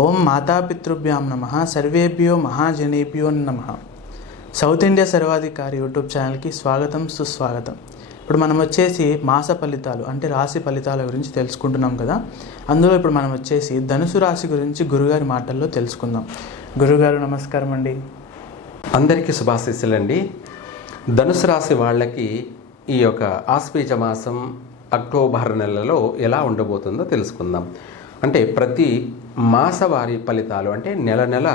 ఓం మాతాపితృభ్యాం నమ సర్వేభ్యో మహాజనేభ్యో నమ. South India సర్వాధికారి యూట్యూబ్ ఛానల్కి స్వాగతం, సుస్వాగతం. ఇప్పుడు మనం వచ్చేసి మాస ఫలితాలు అంటే రాశి ఫలితాల గురించి తెలుసుకుంటున్నాం కదా. అందులో ఇప్పుడు మనం వచ్చేసి ధనుసు రాశి గురించి గురుగారి మాటల్లో తెలుసుకుందాం. గురుగారు నమస్కారం అండి. అందరికీ శుభాశీస్సులండి. ధనుసు రాశి వాళ్ళకి ఈ యొక్క ఆశ్వీజ మాసం అక్టోబర్ నెలలో ఎలా ఉండబోతుందో తెలుసుకుందాం. అంటే ప్రతి మాసవారి ఫలితాలు అంటే నెల నెల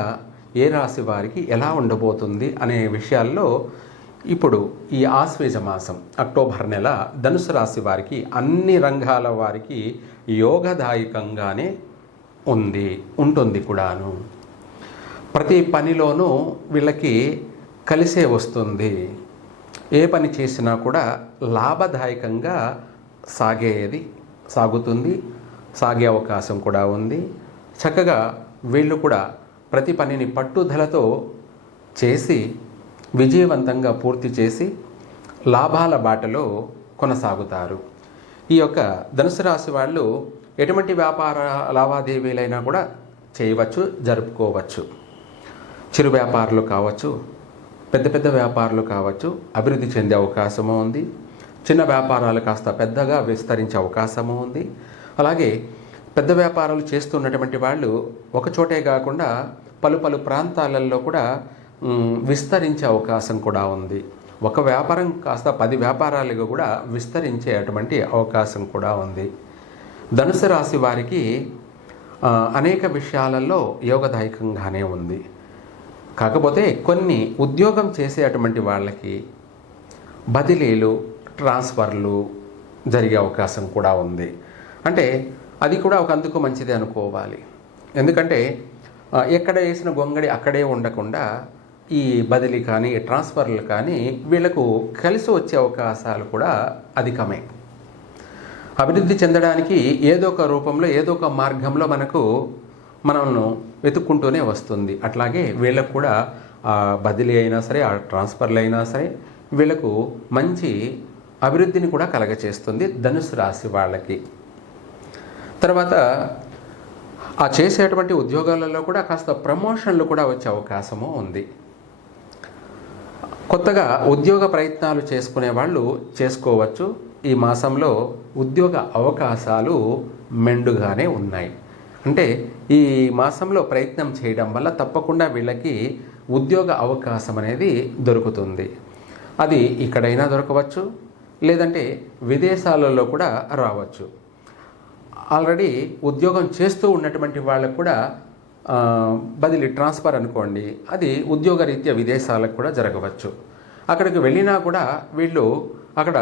ఏ రాశి వారికి ఎలా ఉండబోతుంది అనే విషయాల్లో ఇప్పుడు ఈ ఆశ్వీజ మాసం అక్టోబర్ నెల ధనుసు రాశి వారికి అన్ని రంగాల వారికి యోగదాయకంగానే ఉంటుంది కూడాను. ప్రతి పనిలోనూ వీళ్ళకి కలిసే వస్తుంది. ఏ పని చేసినా కూడా లాభదాయకంగా సాగే అవకాశం కూడా ఉంది. చక్కగా వీళ్ళు కూడా ప్రతి పనిని పట్టుదలతో చేసి విజయవంతంగా పూర్తి చేసి లాభాల బాటలో కొనసాగుతారు. ఈ యొక్క ధనుసు రాశి వాళ్ళు ఎటువంటి వ్యాపార లావాదేవీలైనా కూడా చేయవచ్చు, జరుపుకోవచ్చు. చిరు వ్యాపారులు కావచ్చు, పెద్ద వ్యాపారులు కావచ్చు, అభివృద్ధి చెందే అవకాశము ఉంది. చిన్న వ్యాపారాలు కాస్త పెద్దగా విస్తరించే అవకాశము ఉంది. అలాగే పెద్ద వ్యాపారాలు చేస్తున్నటువంటి వాళ్ళు ఒకచోటే కాకుండా పలు ప్రాంతాలలో కూడా విస్తరించే అవకాశం కూడా ఉంది. ఒక వ్యాపారం కాస్త 10 వ్యాపారాలుగా కూడా విస్తరించేటువంటి అవకాశం కూడా ఉంది. ధనుసు రాశి వారికి అనేక విషయాలలో యోగదాయకంగానే ఉంది. కాకపోతే కొన్ని ఉద్యోగం చేసేటువంటి వాళ్ళకి బదిలీలు, ట్రాన్స్ఫర్లు జరిగే అవకాశం కూడా ఉంది. అంటే అది కూడా ఒక అందుకు మంచిదే అనుకోవాలి. ఎందుకంటే ఎక్కడ వేసిన గొంగడి అక్కడే ఉండకుండా ఈ బదిలీ కానీ ట్రాన్స్ఫర్లు కానీ వీళ్ళకు కలిసి వచ్చే అవకాశాలు కూడా అధికమే. అభివృద్ధి చెందడానికి ఏదో ఒక రూపంలో ఏదో ఒక మార్గంలో మనల్ని వెతుక్కుంటూనే వస్తుంది. అట్లాగే వీళ్ళకు కూడా బదిలీ అయినా సరే, ఆ ట్రాన్స్ఫర్లు అయినా సరే వీళ్ళకు మంచి అభివృద్ధిని కూడా కలగచేస్తుంది ధనుసు రాశి వాళ్ళకి. తర్వాత ఆ చేసేటువంటి ఉద్యోగాలలో కూడా కాస్త ప్రమోషన్లు కూడా వచ్చే అవకాశము ఉంది. కొత్తగా ఉద్యోగ ప్రయత్నాలు చేసుకునే వాళ్ళు చేసుకోవచ్చు. ఈ మాసంలో ఉద్యోగ అవకాశాలు మెండుగానే ఉన్నాయి. అంటే ఈ మాసంలో ప్రయత్నం చేయడం వల్ల తప్పకుండా వీళ్ళకి ఉద్యోగ అవకాశం అనేది దొరుకుతుంది. అది ఇక్కడైనా దొరకవచ్చు, లేదంటే విదేశాలలో కూడా రావచ్చు. ఆల్రెడీ ఉద్యోగం చేస్తూ ఉన్నటువంటి వాళ్ళకు కూడా బదిలీ ట్రాన్స్ఫర్ అనుకోండి, అది ఉద్యోగరీత్యా విదేశాలకు కూడా జరగవచ్చు. అక్కడికి వెళ్ళినా కూడా వీళ్ళు అక్కడ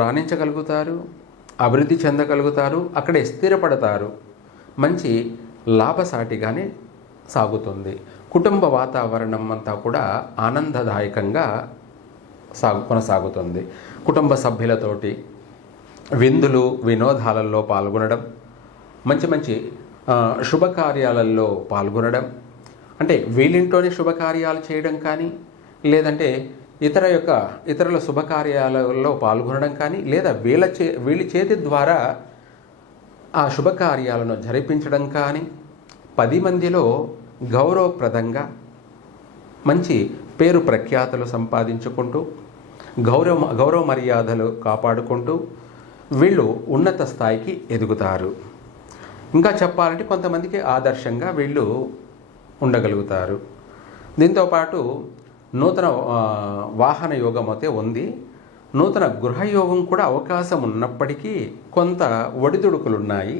రాణించగలుగుతారు, అభివృద్ధి చెందగలుగుతారు, అక్కడే స్థిరపడతారు. మంచి లాభసాటిగానే సాగుతుంది. కుటుంబ వాతావరణం అంతా కూడా ఆనందదాయకంగా కొనసాగుతుంది. కుటుంబ సభ్యులతోటి విందులు, వినోదాలలో పాల్గొనడం, మంచి శుభకార్యాలలో పాల్గొనడం, అంటే వీళ్ళింట్లోనే శుభకార్యాలు చేయడం కానీ, లేదంటే ఇతరుల శుభకార్యాలలో పాల్గొనడం కానీ, లేదా వీళ్ళ చేతి ద్వారా ఆ శుభకార్యాలను జరిపించడం కానీ, 10 మందిలో గౌరవప్రదంగా మంచి పేరు ప్రఖ్యాతులు సంపాదించుకుంటూ గౌరవ మర్యాదలు కాపాడుకుంటూ వీళ్ళు ఉన్నత స్థాయికి ఎదుగుతారు. ఇంకా చెప్పాలంటే కొంతమందికి ఆదర్శంగా వీళ్ళు ఉండగలుగుతారు. దీంతోపాటు నూతన వాహన యోగం అయితే ఉంది. నూతన గృహయోగం కూడా అవకాశం ఉన్నప్పటికీ కొంత ఒడిదుడుకులు ఉన్నాయి.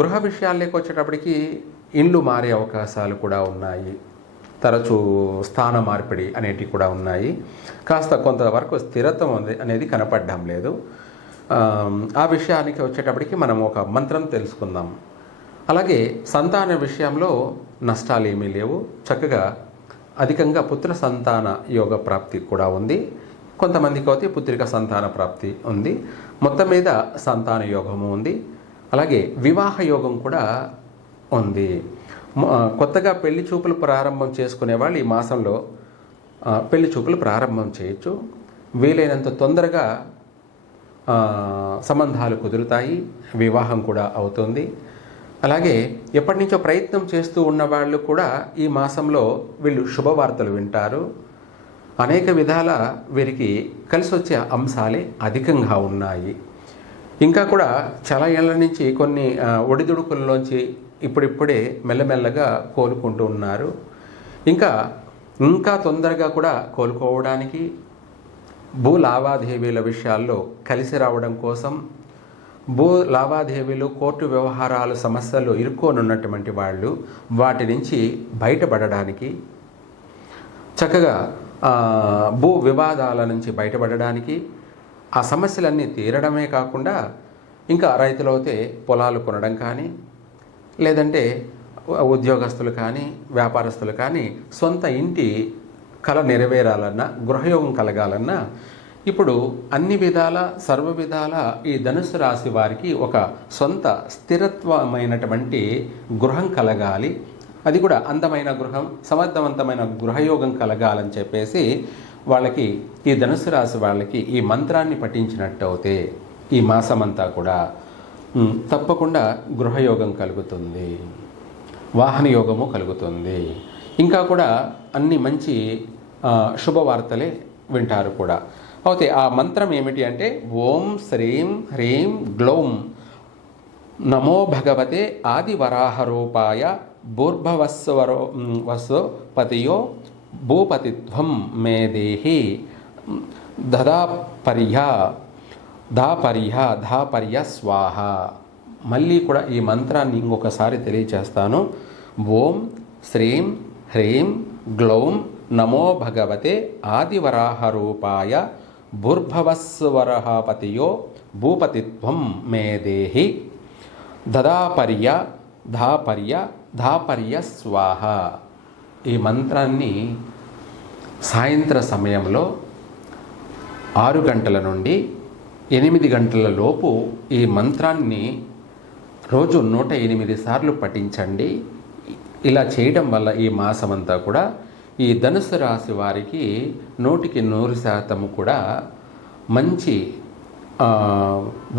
గృహ విషయాల్లోకి వచ్చేటప్పటికి ఇండ్లు మారే అవకాశాలు కూడా ఉన్నాయి. తరచూ స్థాన మార్పిడి అనేటివి కూడా ఉన్నాయి. కాస్త కొంతవరకు స్థిరత్వం అనేది కనపడడం లేదు. ఆ విషయానికి వచ్చేటప్పటికి మనం ఒక మంత్రం తెలుసుకుందాం. అలాగే సంతాన విషయంలో నష్టాలు ఏమీ లేవు. చక్కగా అధికంగా పుత్ర సంతాన యోగ ప్రాప్తి కూడా ఉంది. కొంతమందికి అయితే పుత్రిక సంతాన ప్రాప్తి ఉంది. మొత్తం మీద సంతాన యోగము ఉంది. అలాగే వివాహ యోగం కూడా ఉంది. కొత్తగా పెళ్లి చూపులు ప్రారంభం చేసుకునే వాళ్ళు ఈ మాసంలో పెళ్లి చూపులు ప్రారంభం చేయొచ్చు. వీలైనంత తొందరగా సంబంధాలు కుదురుతాయి, వివాహం కూడా అవుతుంది. అలాగే ఎప్పటి నుంచో ప్రయత్నం చేస్తూ ఉన్న వాళ్ళు కూడా ఈ మాసంలో వీళ్ళు శుభవార్తలు వింటారు. అనేక విధాల వీరికి కలిసి వచ్చే అంశాలే అధికంగా ఉన్నాయి. ఇంకా కూడా చాలా ఏళ్ళ నుంచి కొన్ని ఒడిదుడుకుల్లోంచి ఇప్పుడిప్పుడే మెల్లమెల్లగా కోలుకుంటూ ఉన్నారు. ఇంకా తొందరగా కూడా కోలుకోవడానికి భూ లావాదేవీల విషయాల్లో కలిసి రావడం కోసం, భూ లావాదేవీలు, కోర్టు వ్యవహారాలు సమస్యలు ఇరుక్కోనున్నటువంటి వాళ్ళు వాటి నుంచి బయటపడడానికి, చక్కగా భూ వివాదాల నుంచి బయటపడడానికి, ఆ సమస్యలన్నీ తీరడమే కాకుండా ఇంకా రైతులైతే పొలాలు కొనడం కానీ, లేదంటే ఉద్యోగస్తులు కానీ, వ్యాపారస్తులు కానీ సొంత ఇంటి కళ నెరవేరాలన్నా, గృహయోగం కలగాలన్నా ఇప్పుడు అన్ని విధాల సర్వ విధాల ఈ ధనుసు రాశి వారికి ఒక సొంత స్థిరత్వమైనటువంటి గృహం కలగాలి. అది కూడా అందమైన గృహం, సమర్థవంతమైన గృహయోగం కలగాలని చెప్పేసి వాళ్ళకి, ఈ ధనుసు రాశి వాళ్ళకి ఈ మంత్రాన్ని పఠించినట్టు అయితే ఈ మాసమంతా కూడా తప్పకుండా గృహయోగం కలుగుతుంది, వాహన యోగము కలుగుతుంది. ఇంకా కూడా అన్ని మంచి శుభవార్తలే వింటారు కూడా. అయితే ఆ మంత్రం ఏమిటి అంటే ఓం శ్రీం హ్రీం గ్లౌం నమో భగవతే ఆదివరాహరూపాయ భూర్భవస్వపతియో భూపతిత్వం మే దేహి ధాపర్య స్వాహ. మళ్ళీ కూడా ఈ మంత్రాన్ని ఇంకొకసారి తెలియచేస్తాను. ఓం శ్రీం హ్రీం గ్లౌం నమో భగవతే ఆదివరాహరూపాయ భూర్భవస్వరపతియో భూపతిత్వం మే దేహి ధాపర్య స్వాహ. ఈ మంత్రాన్ని సాయంత్ర సమయంలో 6 గంటల నుండి 8 గంటల లోపు ఈ మంత్రాన్ని రోజు 108 సార్లు పఠించండి. ఇలా చేయడం వల్ల ఈ మాసమంతా కూడా ఈ ధనుసు రాశి వారికి 100% కూడా మంచి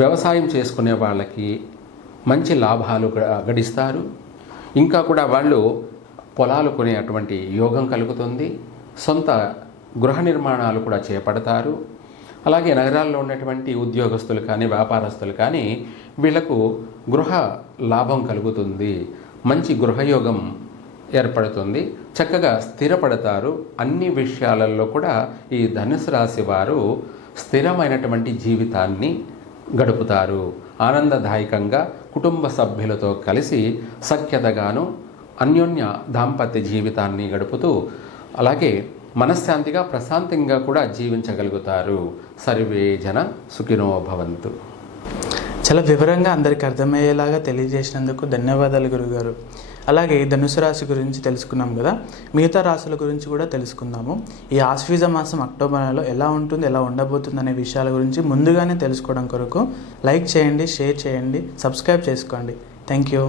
వ్యవసాయం చేసుకునే వాళ్ళకి మంచి లాభాలు గడిస్తారు. ఇంకా కూడా వాళ్ళు పొలాలు కొనేటువంటి యోగం కలుగుతుంది. సొంత గృహ నిర్మాణాలు కూడా చేపడతారు. అలాగే నగరాల్లో ఉన్నటువంటి ఉద్యోగస్తులు కానీ, వ్యాపారస్తులు కానీ వీళ్లకు గృహ లాభం కలుగుతుంది, మంచి గృహయోగం ఏర్పడుతుంది, చక్కగా స్థిరపడతారు. అన్ని విషయాలలో కూడా ఈ ధనుసు రాశి వారు స్థిరమైనటువంటి జీవితాన్ని గడుపుతారు. ఆనందదాయకంగా కుటుంబ సభ్యులతో కలిసి సఖ్యతగాను అన్యోన్య దాంపత్య జీవితాన్ని గడుపుతూ అలాగే మనశ్శాంతిగా ప్రశాంతంగా కూడా జీవించగలుగుతారు. సర్వే జన సుఖినో భవంతు. చాలా వివరంగా అందరికీ అర్థమయ్యేలాగా తెలియజేసినందుకు ధన్యవాదాలు గురుగారు. అలాగే ధనుసు రాశి గురించి తెలుసుకున్నాం కదా, మిగతా రాశుల గురించి కూడా తెలుసుకుందాము. ఈ ఆశ్వీజ మాసం అక్టోబర్ నెలలో ఎలా ఉంటుంది, ఎలా ఉండబోతుంది అనే విషయాల గురించి ముందుగానే తెలుసుకోవడం కొరకు లైక్ చేయండి, షేర్ చేయండి, సబ్స్క్రైబ్ చేసుకోండి. Thank you.